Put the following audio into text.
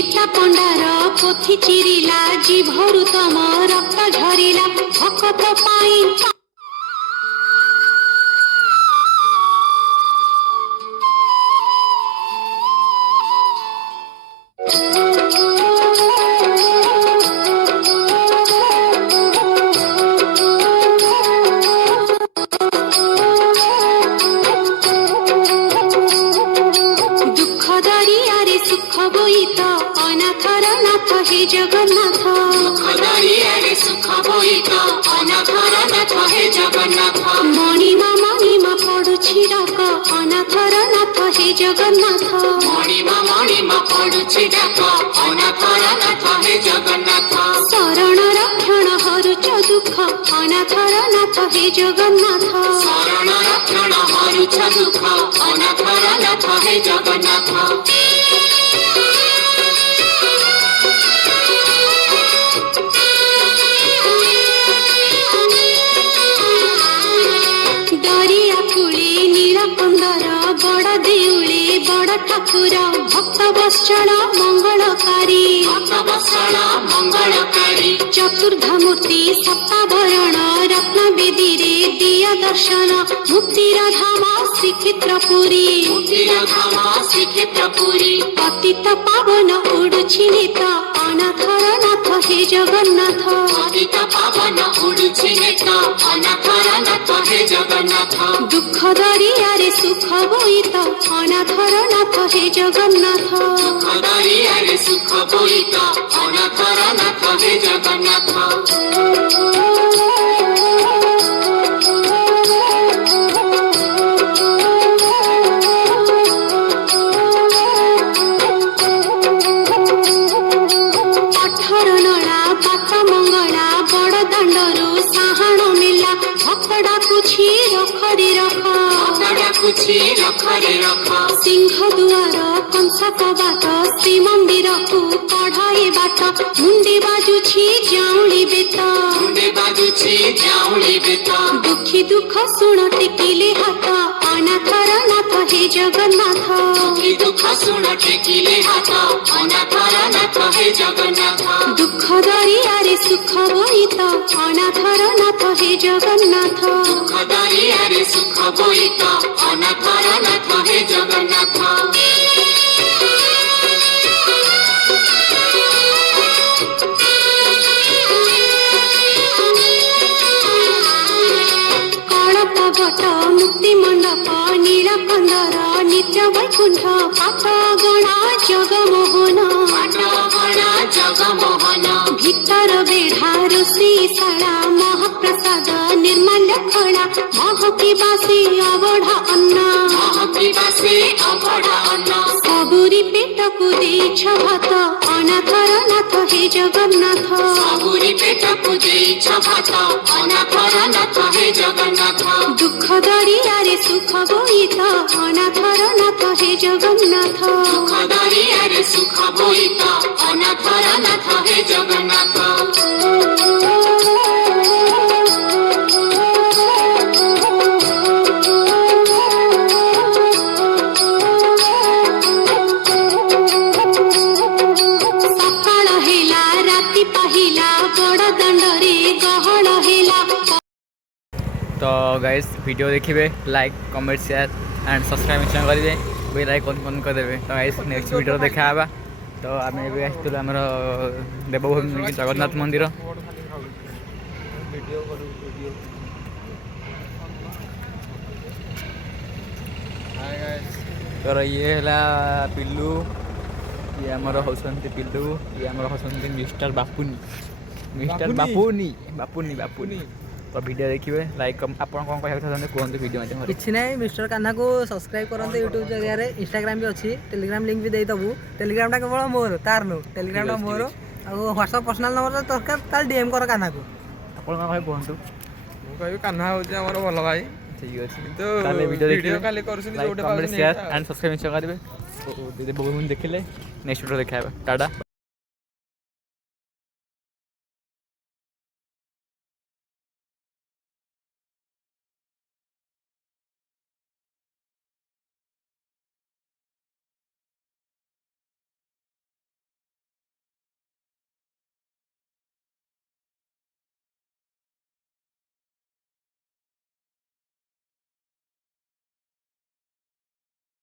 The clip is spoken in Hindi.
गीता पंडार पोथी चिरिला जीभरु तम रक्त झरिला भकत पाई जगन्नाथ दुखदारियारे सुख बोईत अनाथर नाथ हे जगन्नाथ मणिमा पडुछि डाक अनाथर नाथ हे जगन्नाथ मणिमा पडुछि डाक अनाथर नाथ हे जगन्नाथ शरण रक्षण हरुच दुख अनाथर नाथ हे जगन्नाथ शरण रक्षण हरुच दुख अनाथर नाथ हे जगन्नाथ ठाकुर भक्त वत्सल मंगलकारी चतुर्धमूर्ति सप्ताभरण रत्न बेदी रे दिया दर्शन मुक्तिर धाम श्रीक्षेत्रपुरी पतित पावन उडुछि नेत अनाथर नाथ हे जगन्नाथ पतित पावन उडुछि नेत अनाथर नाथ हे जगन्नाथ दुख दरियारे सुख बोईत अनाथर नाथ हे जगन्नाथ दुख दरियारे सुख बोईत अनाथर नाथ हे जगन्नाथ सिंह दुआर कंसा कबाट श्रीमंदिर को कढ़ाई बाट मुंडे बाजुछि जाऊली बेत दुखी दुख सुन टेकिले हाथ अनाथर नाथ हे जगन्नाथ दुखी दुख सुन टेकिले हाथ अनाथर नाथ हे जगन्नाथ दुख दरियारे सुख बोईत अनाथर नाथ हे जगन्नाथ दुख दरियारे सुख बोईत अनाथर नाथ हे जगन्नाथ कळपगट मुक्ति मंडप नीलकंदर नित्य वैकुंठ पाटगणा जगमोहन भितर बेढ़ा रोषेशाला महाप्रसाद निर्माल्य खड़ा महकी बासी अबढ़ा अन्न सबुरी पेट को देछ भात अनाथर नाथ हे जगन्नाथ सबुरी पेट को देछ भात अनाथर नाथ हे जगन्नाथ दुख दरियारे सुख बोईत अनाथर नाथ हे जगन्नाथ दुख दरियारे सुख बोईत अनाथर नाथ हे जगन्नाथ तो गाइस वीडियो देखिए like comment share and subscribe करेंगे बेल आइकन ऑन करदे। तो गाइस नेक्स्ट वीडियो देखा तो आम आसलु आम देवभूमि जगन्नाथ मंदिर तो ये है पिल्लू ये आमर होसंती पिल्लू ये आमर होसंती मिस्टर बापुनी बापुनी तो वीडियो देखिए लाइक आप कौन कहते कहते वीडियो में किसी ना मिस्टर कान्हा को सब्सक्राइब करते यूट्यूब जरिया इंस्टाग्राम भी अच्छी टेलीग्राम लिंक भी देदेबू टेलीग्राम केवल मोर तार नो टेलीग्राम मोर और व्हाट्सएप पर्सनल नंबर दरकार तार डीएम कर कान्हा को आप कहतु कह कान्हा हूँ आम भल भाई ठीक अच्छे वीडियो देखिए शेयर एंड सब्सक्राइब करेंगे देखिले नेक्स्ट वीडियो देखा टाटा।